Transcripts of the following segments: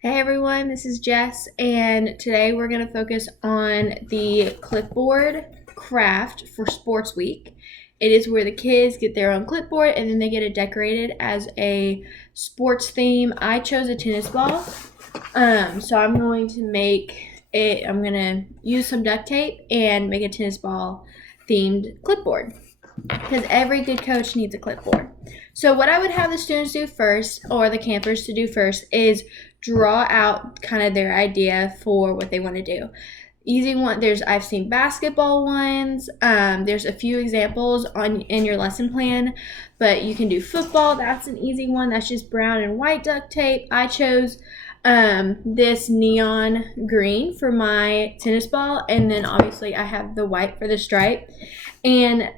Hey everyone, this is Jess, and today we're going to focus on the clipboard craft for Sports Week. It is where the kids get their own clipboard and then they get it decorated as a sports theme. I chose a tennis ball, so I'm going to I'm going to use some duct tape and make a tennis ball themed clipboard because every good coach needs a clipboard. So what I would have the students do first, or the campers to do first, is draw out kind of their idea for what they want to do. Easy one, I've seen basketball ones. There's a few examples in your lesson plan, but you can do football. That's an easy one. That's just brown and white duct tape. I chose this neon green for my tennis ball, and then obviously I have the white for the stripe. And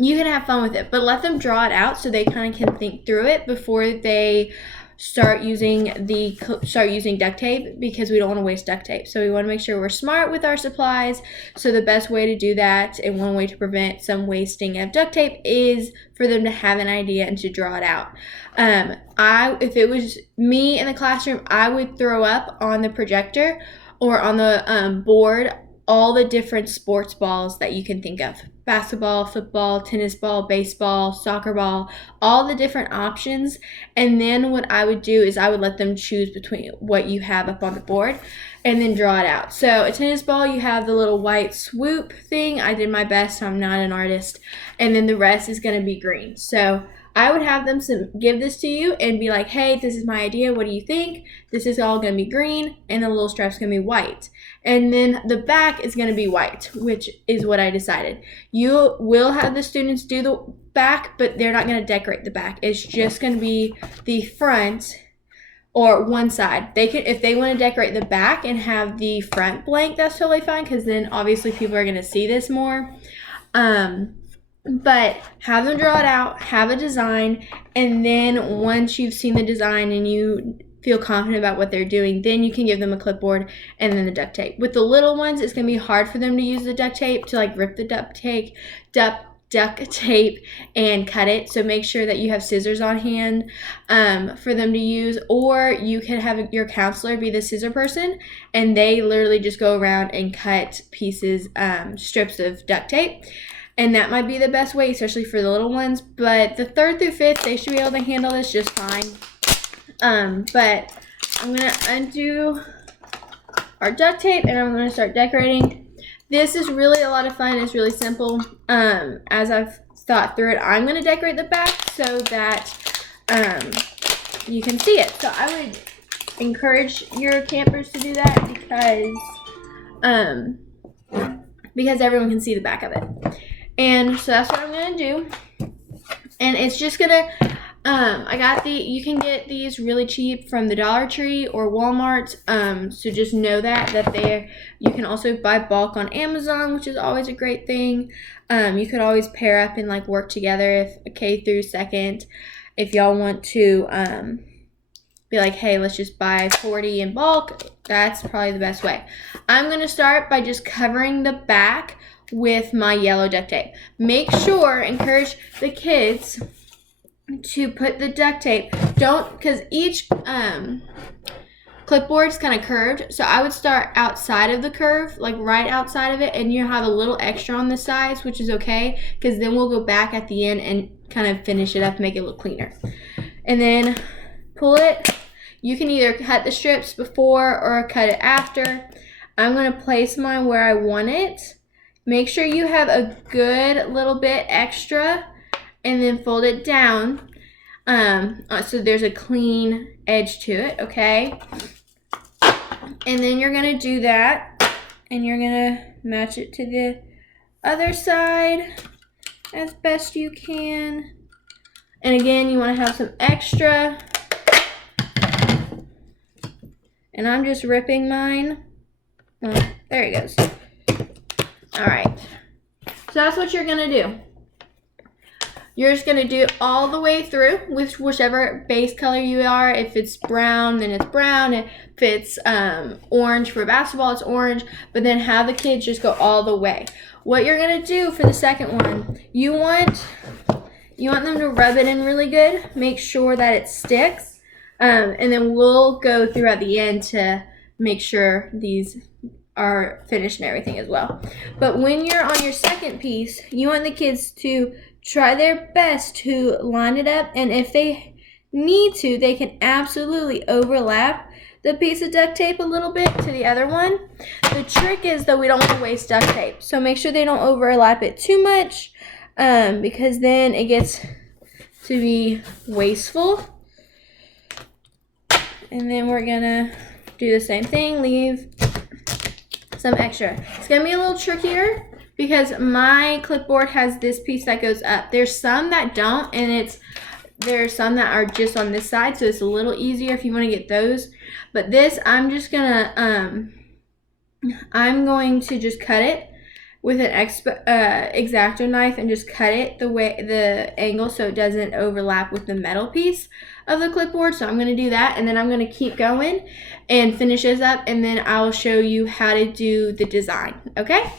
you can have fun with it, but let them draw it out so they kind of can think through it before they start using duct tape, because we don't want to waste duct tape. So we want to make sure we're smart with our supplies. So the best way to do that, and one way to prevent some wasting of duct tape, is for them to have an idea and to draw it out. If it was me in the classroom, I would throw up on the projector or on the board all the different sports balls that you can think of. Basketball, football, tennis ball, baseball, soccer ball, all the different options. And then what I would do is I would let them choose between what you have up on the board and then draw it out. So a tennis ball, you have the little white swoop thing. I did my best. I'm not an artist. And then the rest is going to be green. So I would have them give this to you and be like, hey, this is my idea. What do you think? This is all going to be green, and the little strip's going to be white. And then the back is going to be white, which is what I decided. You will have the students do the back, but they're not going to decorate the back. It's just going to be the front or one side. They can, if they want to decorate the back and have the front blank, that's totally fine, because then obviously people are going to see this more. But have them draw it out, have a design, and then once you've seen the design and you feel confident about what they're doing, then you can give them a clipboard and then the duct tape. With the little ones, it's going to be hard for them to use the duct tape, to like rip the duct tape and cut it. So make sure that you have scissors on hand for them to use, or you can have your counselor be the scissor person, and they literally just go around and cut pieces, strips of duct tape. And that might be the best way, especially for the little ones. But the 3rd through 5th, they should be able to handle this just fine. But I'm going to undo our duct tape, and I'm going to start decorating. This is really a lot of fun. It's really simple. As I've thought through it, I'm going to decorate the back so that you can see it. So I would encourage your campers to do that because everyone can see the back of it. And so that's what I'm going to do. And it's just going to, you can get these really cheap from the Dollar Tree or Walmart. So just know that you can also buy bulk on Amazon, which is always a great thing. You could always pair up and like work together if K through 2nd. If y'all want to be like, hey, let's just buy 40 in bulk, that's probably the best way. I'm going to start by just covering the back with my yellow duct tape. Encourage the kids to put the duct tape, because each clipboard is kind of curved, so I would start outside of the curve, like right outside of it, and you have a little extra on the sides, which is okay, because then we'll go back at the end and kind of finish it up, make it look cleaner. And then pull it. You can either cut the strips before or cut it after. I'm going to place mine where I want it. Make sure you have a good little bit extra, and then fold it down so there's a clean edge to it, okay? And then you're going to do that, and you're going to match it to the other side as best you can. And again, you want to have some extra. And I'm just ripping mine. Oh, there he goes. All right, so that's what you're going to do. You're just going to do it all the way through with whichever base color you are. If it's brown, then it's brown. If it's orange for basketball, it's orange. But then have the kids just go all the way. What you're going to do for the second one, you want them to rub it in really good. Make sure that it sticks. And then we'll go through at the end to make sure these are finished and everything as well. But when you're on your second piece, you want the kids to try their best to line it up, and if they need to, they can absolutely overlap the piece of duct tape a little bit to the other one. The trick is, though, we don't want to waste duct tape, so make sure they don't overlap it too much, because then it gets to be wasteful. And then we're gonna do the same thing, leave some extra. It's gonna be a little trickier because my clipboard has this piece that goes up. There's some that don't, and there's some that are just on this side, so it's a little easier if you want to get those. But this, I'm just gonna I'm going to just cut it with an X-Acto knife and just cut it the angle so it doesn't overlap with the metal piece of the clipboard. So I'm going to do that, and then I'm going to keep going and finish this up, and then I'll show you how to do the design. Okay?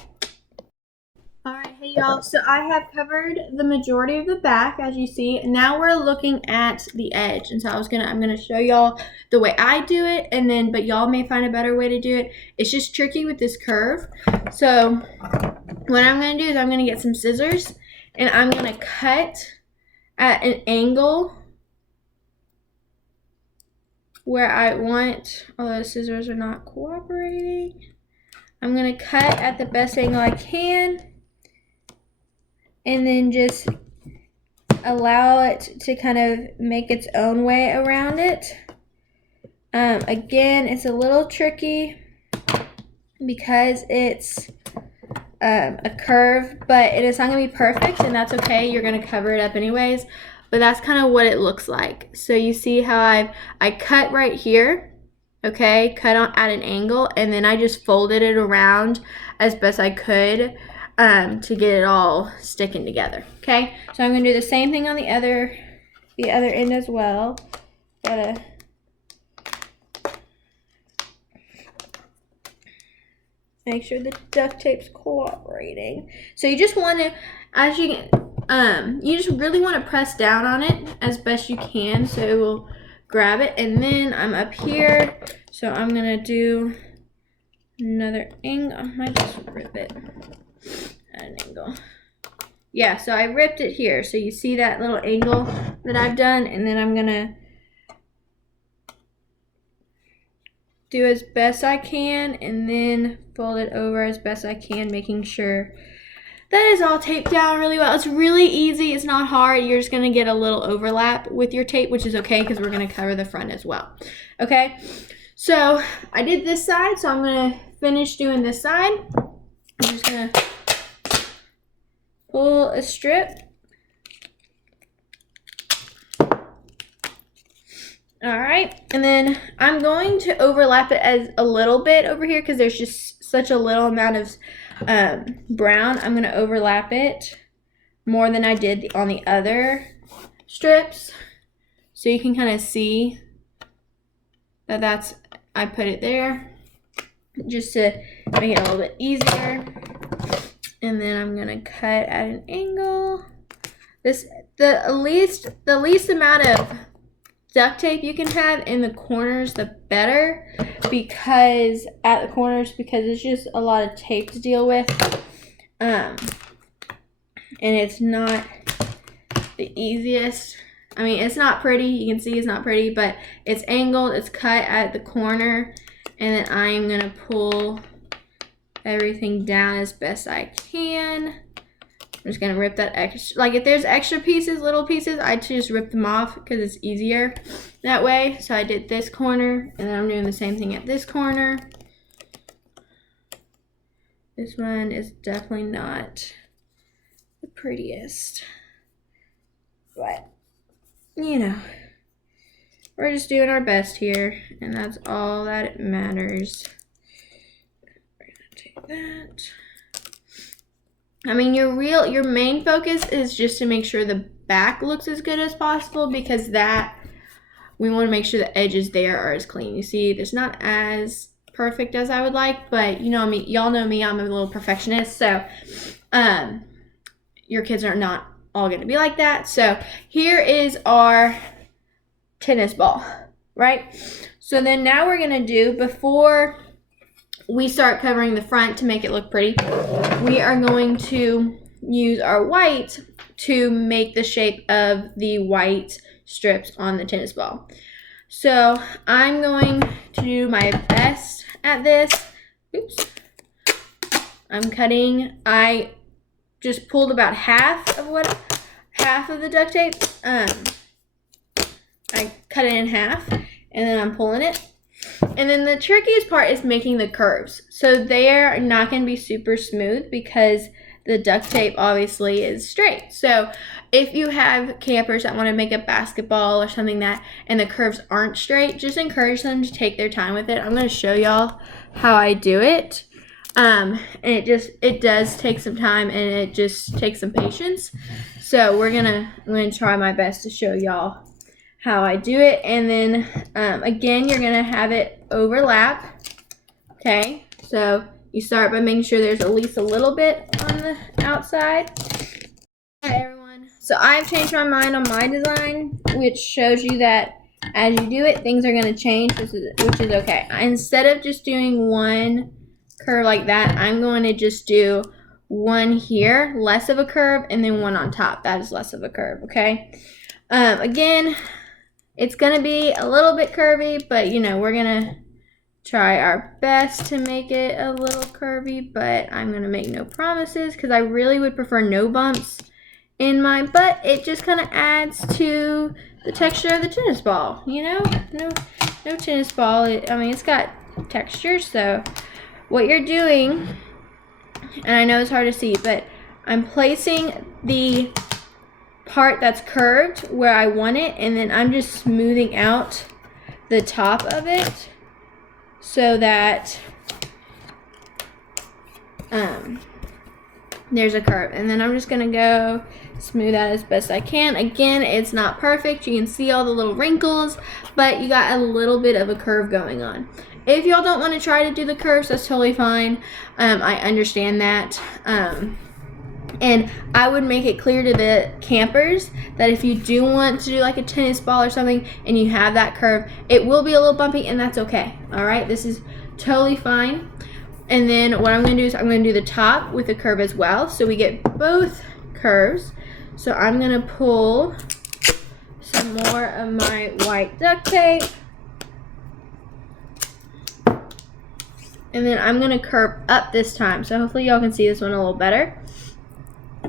Alright, hey y'all, so I have covered the majority of the back, as you see. Now we're looking at the edge, and so I'm gonna show y'all the way I do it, and then but y'all may find a better way to do it. It's just tricky with this curve. So what I'm gonna do is I'm gonna get some scissors, and I'm gonna cut at an angle where I want, although the scissors are not cooperating. I'm gonna cut at the best angle I can, and then just allow it to kind of make its own way around it. Again, it's a little tricky because it's a curve, but it is not going to be perfect, and that's okay. You're going to cover it up anyways, but that's kind of what it looks like. So you see how I cut right here, okay, cut on at an angle, and then I just folded it around as best I could to get it all sticking together. Okay, so I'm gonna do the same thing on the other end as well. Gotta make sure the duct tape's cooperating. So you just want to, as you you just really want to press down on it as best you can so it will grab it. And then I'm up here, so I'm gonna do another angle. I might just rip it at an angle. Yeah, so I ripped it here, so you see that little angle that I've done, and then I'm gonna do as best I can and then fold it over as best I can, making sure that is all taped down really well. It's really easy, it's not hard. You're just gonna get a little overlap with your tape, which is okay because we're gonna cover the front as well. Okay, so I did this side, so I'm gonna finish doing this side. I'm just gonna pull a strip. All right, and then I'm going to overlap it as a little bit over here because there's just such a little amount of brown. I'm gonna overlap it more than I did on the other strips, so you can kind of see that I put it there just to make it a little bit easier. And then I'm gonna cut at an angle. The least amount of duct tape you can have in the corners, the better, because at the corners, because it's just a lot of tape to deal with, and it's not the easiest. I mean, it's not pretty. You can see it's not pretty, but it's angled. It's cut at the corner, and then I'm gonna pull everything down as best I can. I'm just gonna rip that extra, like if there's extra pieces, little pieces, I just rip them off because it's easier that way. So I did this corner, and then I'm doing the same thing at this corner. This one is definitely not the prettiest, but you know, we're just doing our best here, and that's all that matters. That. I mean, your main focus is just to make sure the back looks as good as possible, because that we want to make sure the edges there are as clean. You see, it's not as perfect as I would like, but you know me, y'all know me, I'm a little perfectionist, so your kids are not all going to be like that. So here is our tennis ball right? So then now we're gonna do, before we start covering the front to make it look pretty, we are going to use our white to make the shape of the white strips on the tennis ball. So I'm going to do my best at this. Oops. I'm cutting, I just pulled about half of the duct tape. I cut it in half and then I'm pulling it. And then the trickiest part is making the curves. So they're not going to be super smooth because the duct tape obviously is straight. So if you have campers that want to make a basketball or something and the curves aren't straight, just encourage them to take their time with it. I'm going to show y'all how I do it. And it does take some time and it just takes some patience. So I'm gonna try my best to show y'all how I do it. And then again, you're gonna have it overlap. Okay, so you start by making sure there's at least a little bit on the outside. Hi everyone. So I've changed my mind on my design, which shows you that as you do it, things are gonna change, which is okay. Instead of just doing one curve like that, I'm going to just do one here, less of a curve, and then one on top that is less of a curve. Okay, again, it's gonna be a little bit curvy, but you know, we're gonna try our best to make it a little curvy, but I'm gonna make no promises because I really would prefer no bumps in mine, but it just kind of adds to the texture of the tennis ball, you know. No tennis ball, I mean, it's got texture. So what you're doing, and I know it's hard to see, but I'm placing the part that's curved where I want it, and then I'm just smoothing out the top of it so that there's a curve. And then I'm just gonna go smooth out as best I can. Again, it's not perfect. You can see all the little wrinkles, but you got a little bit of a curve going on. If y'all don't want to try to do the curves, that's totally fine. I understand that. And I would make it clear to the campers that if you do want to do like a tennis ball or something and you have that curve, it will be a little bumpy, and that's okay. All right, this is totally fine. And then what I'm going to do is I'm going to do the top with a curve as well, so we get both curves. So I'm going to pull some more of my white duct tape. And then I'm going to curve up this time. So hopefully y'all can see this one a little better.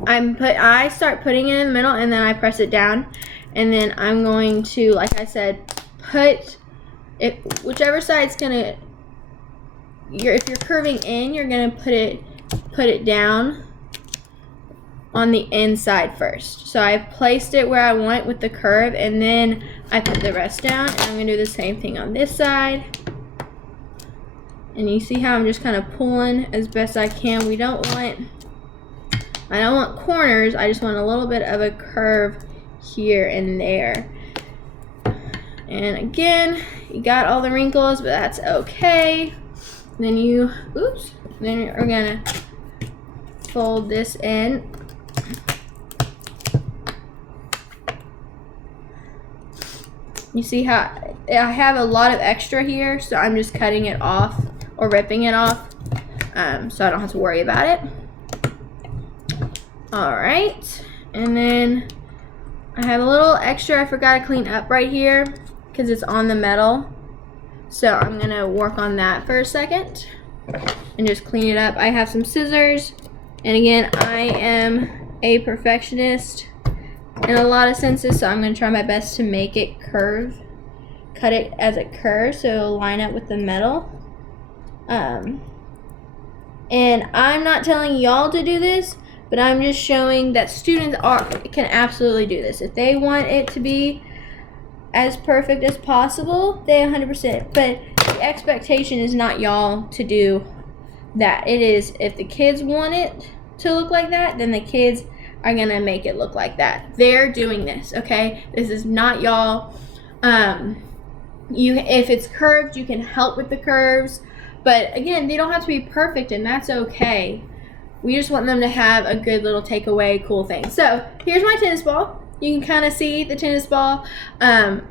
I start putting it in the middle and then I press it down. And then I'm going to, like I said, put it, whichever side's going to, if you're curving in, you're going to put it down on the inside first. So I've placed it where I want with the curve, and then I put the rest down. And I'm going to do the same thing on this side. And you see how I'm just kind of pulling as best I can. I don't want corners. I just want a little bit of a curve here and there. And again, you got all the wrinkles, but that's okay. Then you're gonna fold this in. You see how I have a lot of extra here, so I'm just cutting it off or ripping it off, so I don't have to worry about it. All right, and then I have a little extra I forgot to clean up right here because it's on the metal. So I'm gonna work on that for a second and just clean it up. I have some scissors, and again, I am a perfectionist in a lot of senses, so I'm gonna try my best to make it curve, cut it as it curves so it'll line up with the metal. And I'm not telling y'all to do this, but I'm just showing that students can absolutely do this. If they want it to be as perfect as possible, they 100%. But the expectation is not y'all to do that. It is, if the kids want it to look like that, then the kids are gonna make it look like that. They're doing this, okay? This is not y'all. If it's curved, you can help with the curves. But again, they don't have to be perfect, and that's okay. We just want them to have a good little takeaway, cool thing. So here's my tennis ball. You can kind of see the tennis ball.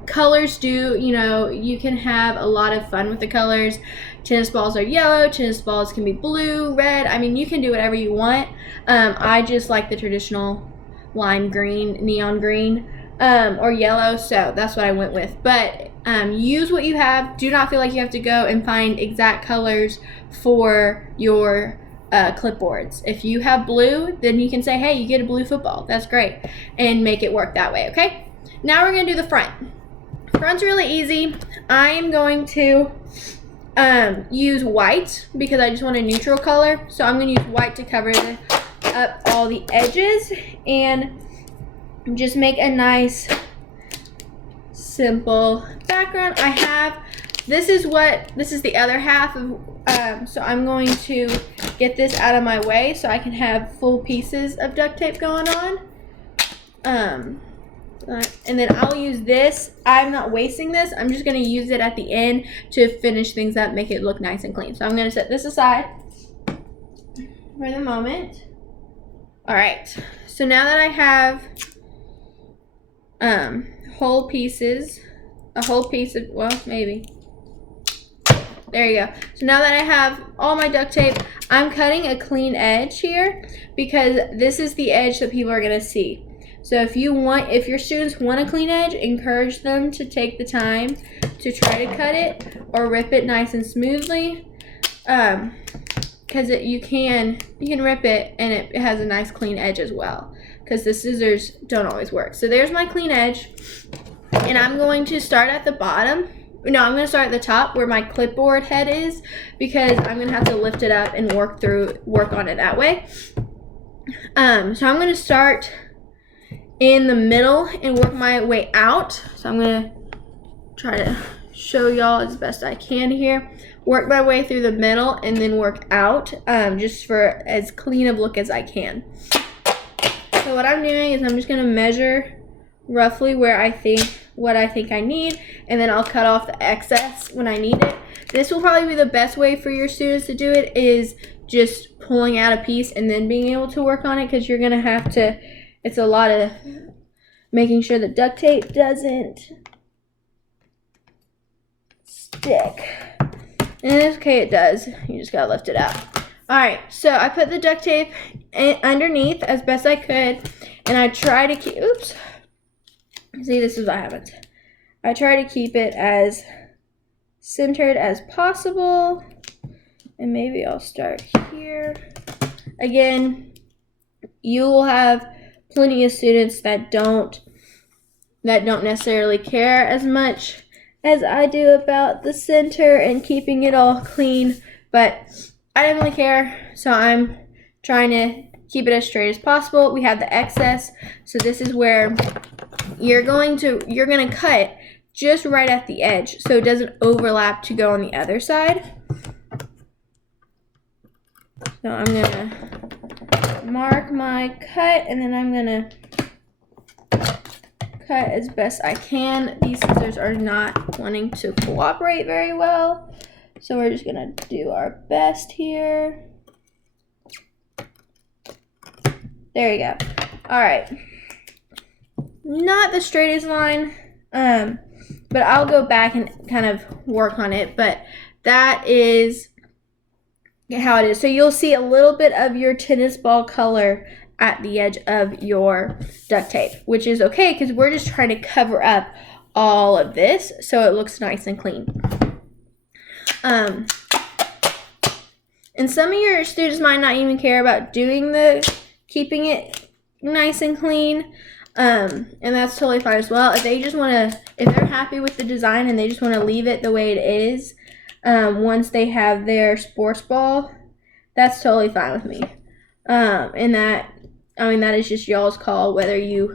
Colors do, you can have a lot of fun with the colors. Tennis balls are yellow, tennis balls can be blue, red. I mean, you can do whatever you want. I just like the traditional lime green, neon green, or yellow, so that's what I went with. But use what you have. Do not feel like you have to go and find exact colors for your clipboards. If you have blue, then you can say, hey, you get a blue football. That's great, and make it work that way, okay? Now we're gonna do the front. Front's really easy. I am going to use white because I just want a neutral color. So I'm gonna use white to cover up all the edges and just make a nice simple background. This is the other half of, so I'm going to get this out of my way so I can have full pieces of duct tape going on. And then I'll use this. I'm not wasting this. I'm just going to use it at the end to finish things up, make it look nice and clean. So I'm going to set this aside for the moment. All right. So now that I have whole pieces, a whole piece of, well, maybe. There you go. So now that I have all my duct tape, I'm cutting a clean edge here because this is the edge that people are going to see. So if your students want a clean edge, encourage them to take the time to try to cut it or rip it nice and smoothly. Because you can rip it and it has a nice clean edge as well. Because the scissors don't always work. So there's my clean edge. And I'm going to start at the bottom. No, I'm going to start at the top where my clipboard head is, because I'm going to have to lift it up and work on it that way. So I'm going to start in the middle and work my way out. So I'm going to try to show y'all as best I can here. Work my way through the middle and then work out, just for as clean of look as I can. So what I'm doing is I'm just going to measure roughly what I think I need, and then I'll cut off the excess when I need it. This will probably be the best way for your students to do it, is just pulling out a piece and then being able to work on it, because you're going to have to, it's a lot of making sure the duct tape doesn't stick. In this case it does. You just got to lift it up. Alright, so I put the duct tape underneath as best I could, and I try to keep, oops. See, this is what happens. I try to keep it as centered as possible. And maybe I'll start here. Again, you will have plenty of students that don't necessarily care as much as I do about the center and keeping it all clean. But I don't really care, so I'm trying to keep it as straight as possible. We have the excess, so this is where you're going to cut just right at the edge so it doesn't overlap to go on the other side. So I'm gonna mark my cut, and then I'm gonna cut as best I can. These scissors are not wanting to cooperate very well, so we're just gonna do our best here. There you go. All right. Not the straightest line, but I'll go back and kind of work on it, but that is how it is. So you'll see a little bit of your tennis ball color at the edge of your duct tape, which is okay because we're just trying to cover up all of this so it looks nice and clean. And some of your students might not even care about keeping it nice and clean. And that's totally fine as well. If they're happy with the design and they just want to leave it the way it is, once they have their sports ball, that's totally fine with me. And that is just y'all's call whether you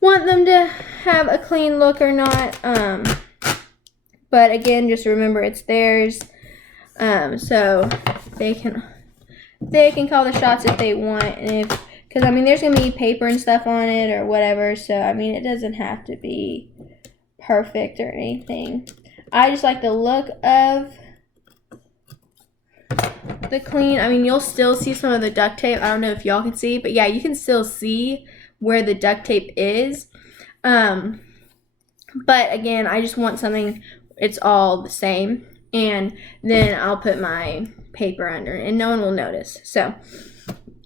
want them to have a clean look or not. But again, just remember it's theirs. So they can call the shots if they want, and because there's gonna be paper and stuff on it or whatever, so it doesn't have to be perfect or anything. I just like the look of the clean. You'll still see some of the duct tape. I don't know if y'all can see, but yeah, you can still see where the duct tape is. But again, I just want something, it's all the same. And then I'll put my paper under and no one will notice. So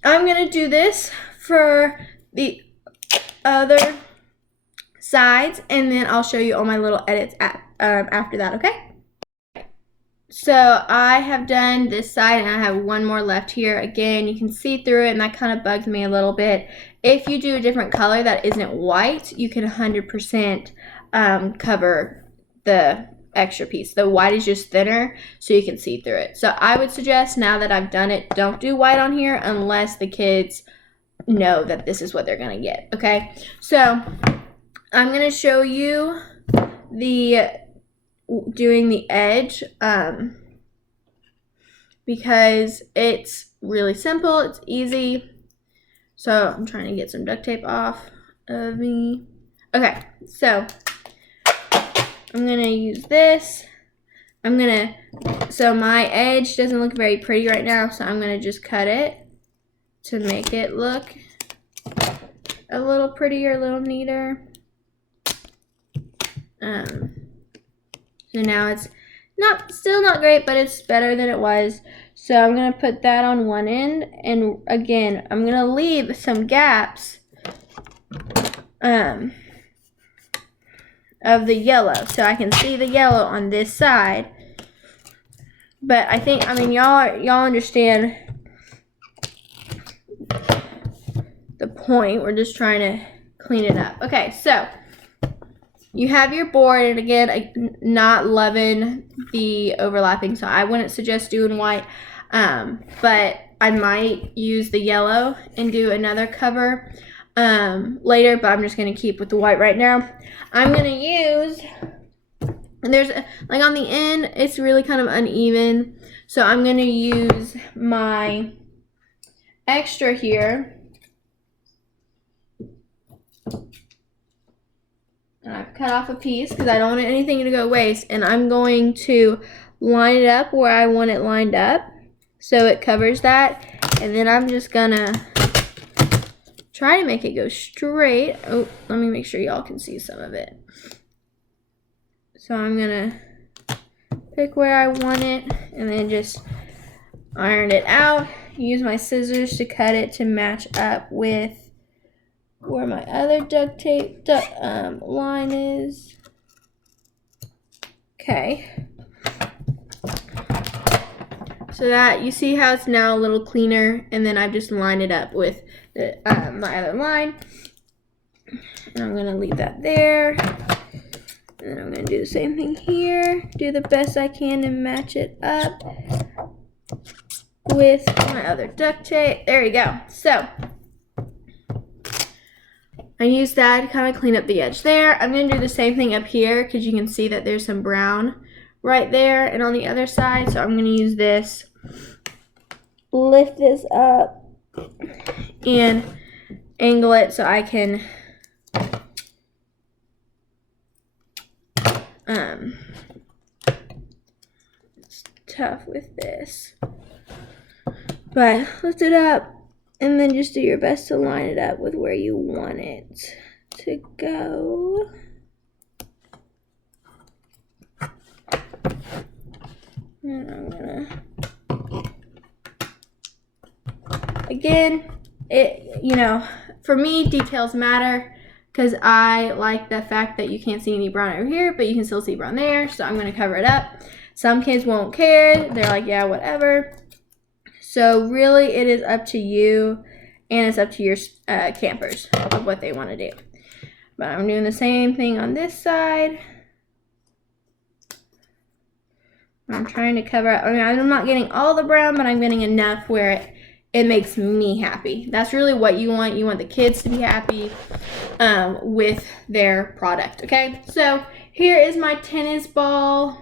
I'm going to do this for the other sides, and then I'll show you all my little edits after that, okay? So I have done this side and I have one more left here. Again, you can see through it and that kind of bugs me a little bit. If you do a different color that isn't white, you can 100% cover the extra piece. The white is just thinner so you can see through it. So I would suggest, now that I've done it, don't do white on here unless the kids know that this is what they're gonna get, okay? So I'm gonna show you doing the edge because it's really simple, it's easy. So I'm trying to get some duct tape off of me. Okay, so I'm gonna use this. So my edge doesn't look very pretty right now, so I'm gonna just cut it to make it look a little prettier, a little neater. So now it's still not great, but it's better than it was. So I'm gonna put that on one end, and again, I'm gonna leave some gaps of the yellow, so I can see the yellow on this side. But I mean, y'all understand the point. We're just trying to clean it up. Okay, so you have your board, and again, I'm not loving the overlapping, so I wouldn't suggest doing white, but I might use the yellow and do another cover later, but I'm just going to keep with the white right now. I'm going to use, there's, like on the end, it's really kind of uneven, so I'm going to use my extra here. And I've cut off a piece because I don't want anything to go waste, and I'm going to line it up where I want it lined up so it covers that, and then I'm just gonna try to make it go straight. Oh, let me make sure y'all can see some of it. So I'm gonna pick where I want it and then just iron it out. Use my scissors to cut it to match up with where my other duct tape line is. Okay. So that, you see how it's now a little cleaner, and then I've just lined it up with my other line. And I'm gonna leave that there. And then I'm gonna do the same thing here. Do the best I can to match it up with my other duct tape. There you go. So I use that to kind of clean up the edge there. I'm going to do the same thing up here because you can see that there's some brown right there and on the other side. So I'm going to use this, lift this up, and angle it so I can it's tough with this. But lift it up. And then just do your best to line it up with where you want it to go. And I'm gonna, again, for me, details matter because I like the fact that you can't see any brown over here, but you can still see brown there. So I'm gonna cover it up. Some kids won't care. They're like, yeah, whatever. So really, it is up to you, and it's up to your campers of what they want to do. But I'm doing the same thing on this side. I'm trying to cover up. I mean, I'm not getting all the brown, but I'm getting enough where it makes me happy. That's really what you want. You want the kids to be happy with their product, okay? So here is my tennis ball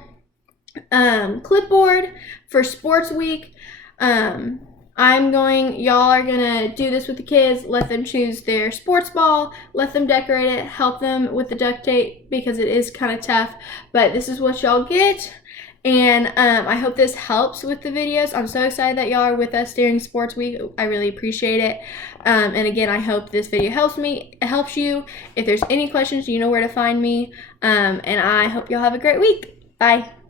clipboard for sports week. Y'all are gonna do this with the kids, let them choose their sports ball, let them decorate it, help them with the duct tape because it is kind of tough, but this is what y'all get. And I hope this helps with the videos. I'm so excited that y'all are with us during sports week. I really appreciate it. And again, I hope this video helps you. If there's any questions, you know where to find me. And I hope y'all have a great week. Bye.